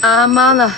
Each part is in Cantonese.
啱啱啦，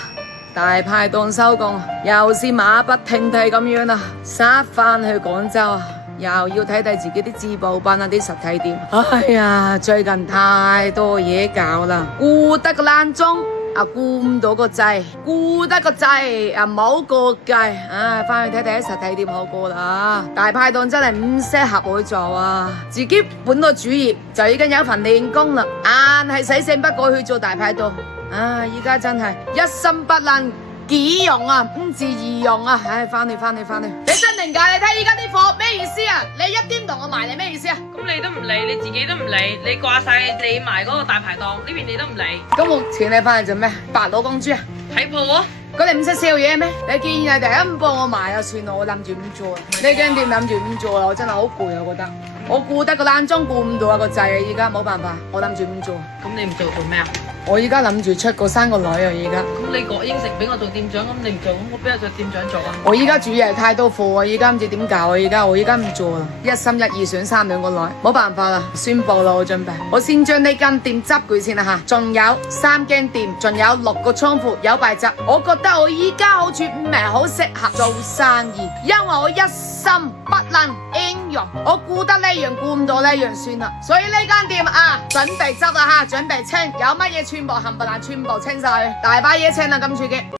大排檔收工，又是馬不停蹄咁樣啦，殺返去廣州啊！又要睇睇自己啲自報品啊，啲實體店。哎呀，最近太多嘢搞啦，顧得個爛鐘啊，顧唔到個掣，顧得個掣啊，冇個計。唉，翻去睇睇啲實體店好過啦。大排檔真係唔適合我做啊！自己本個主業就已經有份練功啦，硬係死性不過去做大排檔。唉，依家真係一心不能幾用啊，唔自易用啊！唉，翻去，你真定假？你睇依家啲貨咩意思啊？你一啲唔同我賣，你咩意思啊？咁你都唔理，你自己都唔理，你掛晒你埋嗰個大排檔呢邊你都唔理。咁我請你翻嚟做咩？白老公豬啊？睇鋪喎，佢哋唔識笑嘢咩？你見人哋唔幫我賣就算啦，我諗住唔做啦。呢間店諗住唔做啦，我真係好攰啊！我覺得我顧得個爛鐘顧唔到啊個掣啊！依家冇辦法，我諗住唔做。咁你唔做咩啊？我依家諗住出個生個女啊！依家咁你個應承俾我做店長，咁你唔做，咁我邊有做店長做啊？我依家煮嘢太多貨啊！依家唔知點搞啊！我依家唔做啦，一心一意想生兩個女，冇辦法啦，宣布啦！我準備，我先將呢間店執佢先啦吓，仲有3間店，仲有6個倉庫有排執。我覺得我依家好似唔係好適合做生意，因為我一心不能應用，我顧得呢樣顧唔到呢樣算啦。所以呢間店啊，準備執啦吓，準備清，有乜嘢全部冚唪唥全部清晒去，大把嘢清啦今次嘅。